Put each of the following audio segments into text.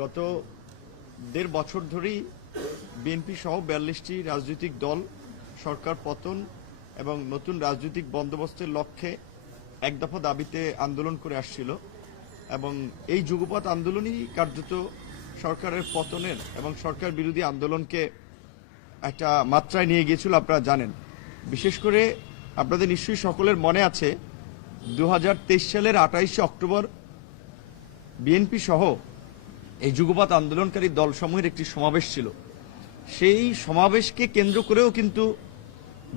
গত ১.৫ বছর ধরেই বিএনপি সহ ৪২টি রাজনৈতিক দল সরকার পতন এবং নতুন রাজনৈতিক বন্দোবস্তের লক্ষ্যে এক দফা দাবিতে আন্দোলন করে আসছিল এবং এই যুগপৎ আন্দোলনই কার্যত সরকারের পতনের এবং সরকার বিরোধী আন্দোলনকে একটা মাত্রায় নিয়ে গিয়েছিল। আপনারা জানেন, বিশেষ করে আপনাদের নিশ্চয়ই সকলের মনে আছে ২০২৩ সালের ২৮শে অক্টোবর বিএনপি সহ এই যুগপৎ আন্দোলনকারী দলসমূহের একটি সমাবেশ ছিল। সেই সমাবেশকে কেন্দ্র করেও কিন্তু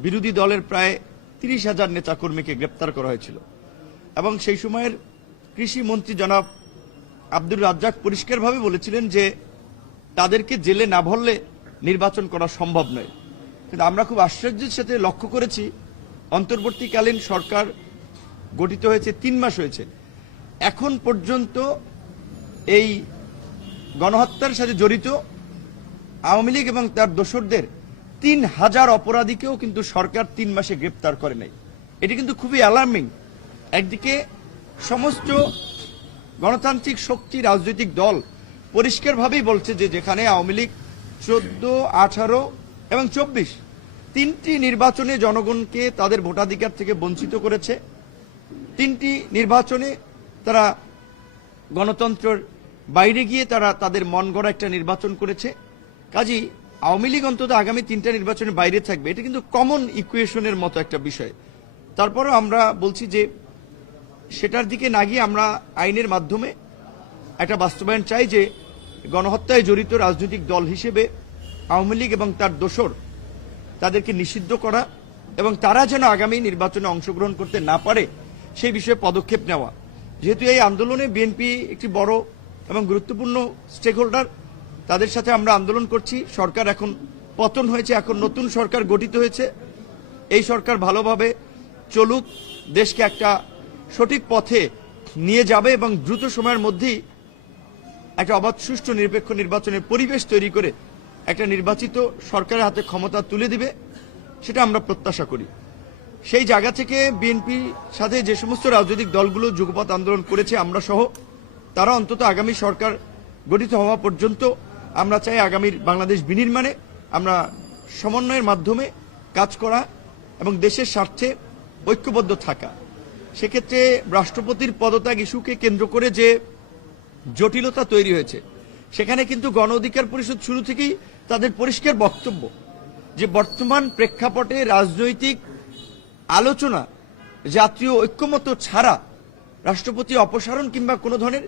বিরোধী দলের প্রায় ৩০,০০০ নেতাকর্মীকে গ্রেপ্তার করা হয়েছিল এবং সেই সময়ের কৃষি মন্ত্রী জনাব আব্দুর রাজ্জাক পরিষ্কারভাবে বলেছিলেন যে তাদেরকে জেলে না ভরলে নির্বাচন করা সম্ভব নয়। কিন্তু আমরা খুব আশ্চর্যের সাথে লক্ষ্য করেছি অন্তর্বর্তীকালীন সরকার গঠিত হয়েছে ৩ মাস হয়েছে, এখন পর্যন্ত এই গণহত্যার সাথে জড়িত আওয়ামী লীগ এবং তার দোসরদের ৩,০০০ অপরাধীকেও কিন্তু সরকার ৩ মাসে গ্রেপ্তার করে নাই। এটি কিন্তু খুবই অ্যালার্মিং। একদিকে সমস্ত গণতান্ত্রিক শক্তি রাজনৈতিক দল পরিষ্কারভাবেই বলছে যে যেখানে আওয়ামী লীগ ১৪, ১৮ এবং ২৪ তিনটি নির্বাচনে জনগণকে তাদের ভোটাধিকার থেকে বঞ্চিত করেছে, ৩টি নির্বাচনে তারা গণতন্ত্রের বাইরে গিয়ে তারা তাদের মন গড়া একটা নির্বাচন করেছে। কাজেই আওয়ামী লীগ অন্তত আগামী ৩টা নির্বাচনের বাইরে থাকবে, এটা কিন্তু কমন ইকুয়েশনের মতো একটা বিষয়। তারপরেও আমরা বলছি যে সেটার দিকে না গিয়ে আমরা আইনের মাধ্যমে একটা বাস্তবায়ন চাই যে গণহত্যায় জড়িত রাজনৈতিক দল হিসেবে আওয়ামী লীগ এবং তার দোসর তাদেরকে নিষিদ্ধ করা এবং তারা যেন আগামী নির্বাচনে অংশগ্রহণ করতে না পারে সেই বিষয়ে পদক্ষেপ নেওয়া। যেহেতু এই আন্দোলনে বিএনপি একটি বড় এবং গুরুত্বপূর্ণ স্টেক হোল্ডার, তাদের সাথে আমরা আন্দোলন করছি। সরকার এখন পতন হয়েছে, এখন নতুন সরকার গঠিত হয়েছে। এই সরকার ভালোভাবে চলুক, দেশকে একটা সঠিক পথে নিয়ে যাবে এবং দ্রুত সময়ের মধ্যেই একটা অবাধ সুষ্ঠু নিরপেক্ষ নির্বাচনের পরিবেশ তৈরি করে একটা নির্বাচিত সরকারের হাতে ক্ষমতা তুলে দিবে, সেটা আমরা প্রত্যাশা করি। সেই জায়গা থেকে বিএনপির সাথে যে সমস্ত রাজনৈতিক দলগুলো যুগপৎ আন্দোলন করেছে আমরা সহ, তারা অন্তত আগামী সরকার গঠিত হওয়া পর্যন্ত আমরা চাই আগামীর বাংলাদেশ বিনির্মাণে আমরা সমন্বয়ের মাধ্যমে কাজ করা এবং দেশের স্বার্থে ঐক্যবদ্ধ থাকা। সেক্ষেত্রে রাষ্ট্রপতির পদত্যাগ ইস্যুকে কেন্দ্র করে যে জটিলতা তৈরি হয়েছে, সেখানে কিন্তু গণ অধিকার পরিষদ শুরু থেকেই তাদের পরিষ্কার বক্তব্য যে বর্তমান প্রেক্ষাপটে রাজনৈতিক আলোচনা জাতীয় ঐক্যমত্য ছাড়া রাষ্ট্রপতি অপসারণ কিংবা কোনো ধরনের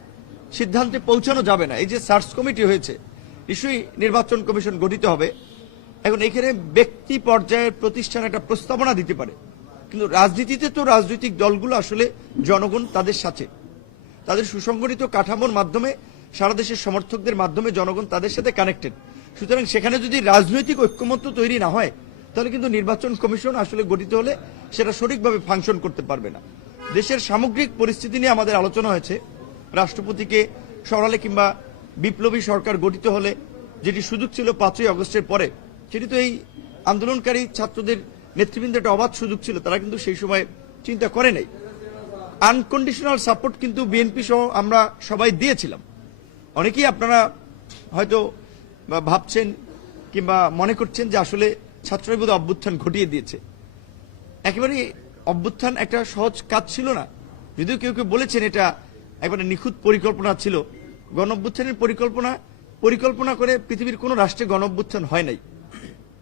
সিদ্ধান্তে পৌঁছানো যাবে না। এই যে সার্চ কমিটি হয়েছে, নিশ্চয়ই নির্বাচন কমিশন গঠিত হবে। এখন এখানে ব্যক্তি পর্যায়ের প্রতিষ্ঠান একটা প্রস্তাবনা দিতে পারে, কিন্তু রাজনীতিতে তো রাজনৈতিক দলগুলো আসলে জনগণ তাদের সাথে, তাদের সুসংগঠিত কাঠামোর মাধ্যমে সারা দেশের সমর্থকদের মাধ্যমে জনগণ তাদের সাথে কানেক্টেড। সুতরাং সেখানে যদি রাজনৈতিক ঐক্যমত্য তৈরি না হয় তাহলে কিন্তু নির্বাচন কমিশন আসলে গঠিত হলে সেটা সঠিকভাবে ফাংশন করতে পারবে না। দেশের সামগ্রিক পরিস্থিতি নিয়ে আমাদের আলোচনা হয়েছে। রাষ্ট্রপতিকে সরালে কিংবা বিপ্লবী সরকার গঠিত হলে যেটি সুযোগ ছিল ৫ই আগস্টের পরে, সেটি তো এই আন্দোলনকারী ছাত্রদের নেতৃবৃন্দ একটা অবাধ সুযোগ ছিল, তারা কিন্তু সেই সময় চিন্তা করে নাই। আনকন্ডিশনাল সাপোর্ট কিন্তু বিএনপি সহ আমরা সবাই দিয়েছিলাম। অনেকেই আপনারা হয়তো ভাবছেন কিংবা মনে করছেন যে আসলে ছাত্ররা বোধহয় অভ্যুত্থান ঘটিয়ে দিয়েছে। একেবারে অভ্যুত্থান একটা সহজ কাজ ছিল না, যদিও কেউ কেউ বলেছেন এটা একবারে নিখুঁত পরিকল্পনা ছিল। গণ অভ্যুত্থানের পরিকল্পনা করে পৃথিবীর কোনো রাষ্ট্রে গণ অভ্যুত্থান হয় নাই।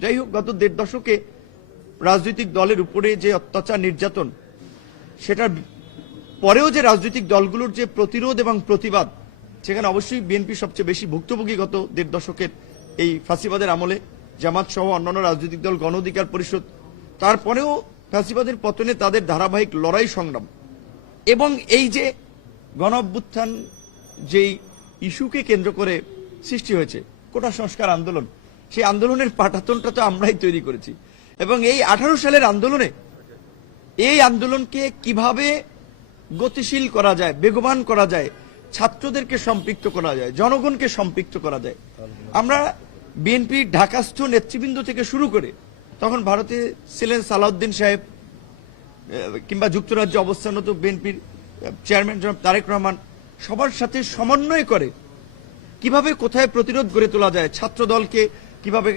যাই হোক, গত ১.৫ দশকে রাজনৈতিক দলের উপরে যে অত্যাচার নির্যাতন, সেটার পরেও যে রাজনৈতিক দলগুলোর যে প্রতিরোধ এবং প্রতিবাদ, সেখানে অবশ্যই বিএনপি সবচেয়ে বেশি ভুক্তভোগী। গত ১.৫ দশকের এই ফাঁসিবাদের আমলে জামাত সহ অন্যান্য রাজনৈতিক দল, গণ অধিকার পরিষদ, তারপরেও ফাঁসিবাদের পতনে তাদের ধারাবাহিক লড়াই সংগ্রাম এবং এই যে গণ অভ্যুত্থান যেই ইস্যুকে কেন্দ্র করে সৃষ্টি হয়েছে কোটা সংস্কার আন্দোলন, সেই আন্দোলনের পাটাতনটা তো আমরাই তৈরি করেছি। এবং এই 18 সালের আন্দোলনে এই আন্দোলনকে কিভাবে গতিশীল করা যায়, বেগবান করা যায়, ছাত্রদেরকে সম্পৃক্ত করা যায়, জনগণকে সম্পৃক্ত করা যায়, আমরা বিএনপি ঢাকাস্থ নেতৃবৃন্দ থেকে শুরু করে, তখন ভারতে ছিলেন সালাউদ্দিন সাহেব কিংবা যুক্তরাজ্যে অবস্থানরত বিএনপির চেয়ারম্যান জনাব তারেক রহমান, সবার সাথে সমন্বয় করে কিভাবে কোথায় প্রতিরোধ গড়ে তোলা যায়, ছাত্র দলকে কিভাবে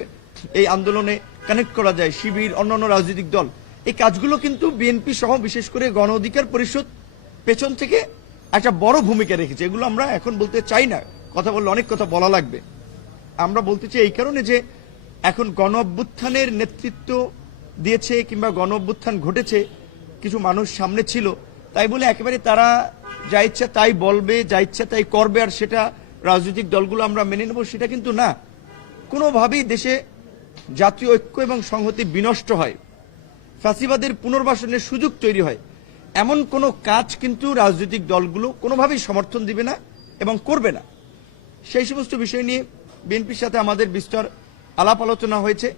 এই আন্দোলনে কানেক্ট করা যায়, শিবির, অন্যান্য রাজনৈতিক দল, এই কাজগুলো কিন্তু বিএনপি সহ বিশেষ করে গণ অধিকার পরিষদ পেছন থেকে একটা বড় ভূমিকা রেখেছে। এগুলো আমরা এখন বলতে চাই না, কথা বললে অনেক কথা বলা লাগবে। আমরা বলতে চাই এই কারণে যে এখন গণ অভ্যুত্থানের নেতৃত্ব দিয়েছে কিংবা গণ অভ্যুত্থান ঘটেছে, কিছু মানুষ সামনে ছিল, তাই বলে একেবারে তারা যা ইচ্ছা তাই বলবে, যা ইচ্ছা তাই করবে আর সেটা রাজনৈতিক দলগুলো আমরা মেনে নেব, সেটা কিন্তু না। কোনোভাবেই দেশে জাতীয় ঐক্য এবং সংহতি বিনষ্ট হয়, ফ্যাসিবাদের পুনর্বাসনের সুযোগ তৈরি হয়, এমন কোনো কাজ কিন্তু রাজনৈতিক দলগুলো কোনোভাবেই সমর্থন দিবে না এবং করবে না। সেই সমস্ত বিষয় নিয়ে বিএনপির সাথে আমাদের বিস্তর আলাপ আলোচনা হয়েছে।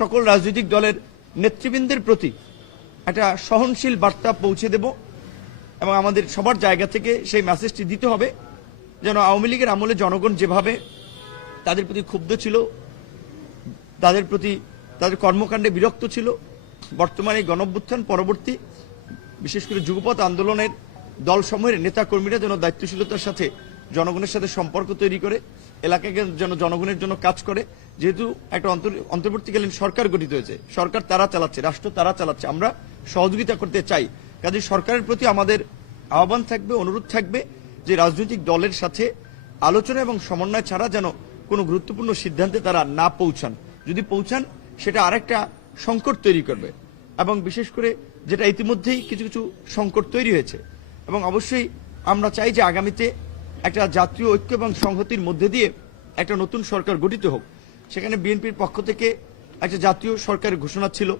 সকল রাজনৈতিক দলের নেতৃবৃন্দের প্রতি একটা সহনশীল বার্তা পৌঁছে দেব এবং আমাদের সবার জায়গা থেকে সেই মেসেজটি দিতে হবে যেন আওয়ামী লীগের আমলে জনগণ যেভাবে তাদের প্রতি ক্ষুব্ধ ছিল, তাদের প্রতি তাদের কর্মকাণ্ডে বিরক্ত ছিল, বর্তমানে গণঅভ্যুত্থান পরবর্তী বিশেষ করে যুগপৎ আন্দোলনের দলসমূহের নেতা কর্মীরা যেন দায়িত্বশীলতার সাথে জনগণের সাথে সম্পর্ক তৈরি করে এলাকাকে যেন জনগণের জন্য কাজ করে। যেহেতু একটা অন্তর্বর্তীকালীন সরকার গঠিত হয়েছে, সরকার তারা চালাচ্ছে, রাষ্ট্র তারা চালাচ্ছে, আমরা সহযোগিতা করতে চাই। কাজে সরকারের প্রতি আমাদের আহ্বান থাকবে, অনুরোধ থাকবে যে রাজনৈতিক দলের সাথে আলোচনা এবং সমন্বয় ছাড়া যেন কোনো গুরুত্বপূর্ণ সিদ্ধান্তে তারা না পৌঁছান। যদি পৌঁছান সেটা আরেকটা সংকট তৈরি করবে এবং বিশেষ করে যেটা ইতিমধ্যেই কিছু কিছু সংকট তৈরি হয়েছে। এবং অবশ্যই আমরা চাই যে আগামীতে একটা জাতীয় ঐক্য এবং সংহতির মধ্যে দিয়ে একটা নতুন সরকার গঠিত হোক। সেখানে বিএনপির পক্ষ থেকে একটা জাতীয় সরকারের ঘোষণা ছিল।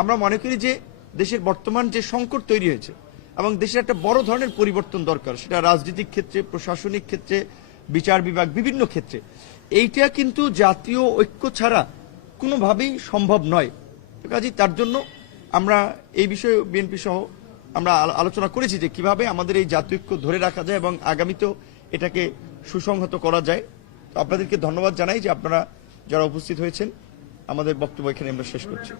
আমরা মনে করি যে দেশের বর্তমান যে সংকট তৈরি হয়েছে এবং দেশের একটা বড় ধরনের পরিবর্তন দরকার, সেটা রাজনৈতিক ক্ষেত্রে, প্রশাসনিক ক্ষেত্রে, বিচার বিভাগ, বিভিন্ন ক্ষেত্রে। এইটা কিন্তু জাতীয় ঐক্য ছাড়া কোনোভাবেই সম্ভব নয়। কাজেই তার জন্য আমরা এই বিষয়ে বিএনপি সহ আমরা আলোচনা করেছি যে কিভাবে আমাদের এই জাতীয় ঐক্য ধরে রাখা যায় এবং আগামীতেও এটাকে সুসংহত করা যায়। তো আপনাদেরকে ধন্যবাদ জানাই যে আপনারা যারা উপস্থিত হয়েছেন। আমাদের বক্তব্য এখানে আমরা শেষ করছি।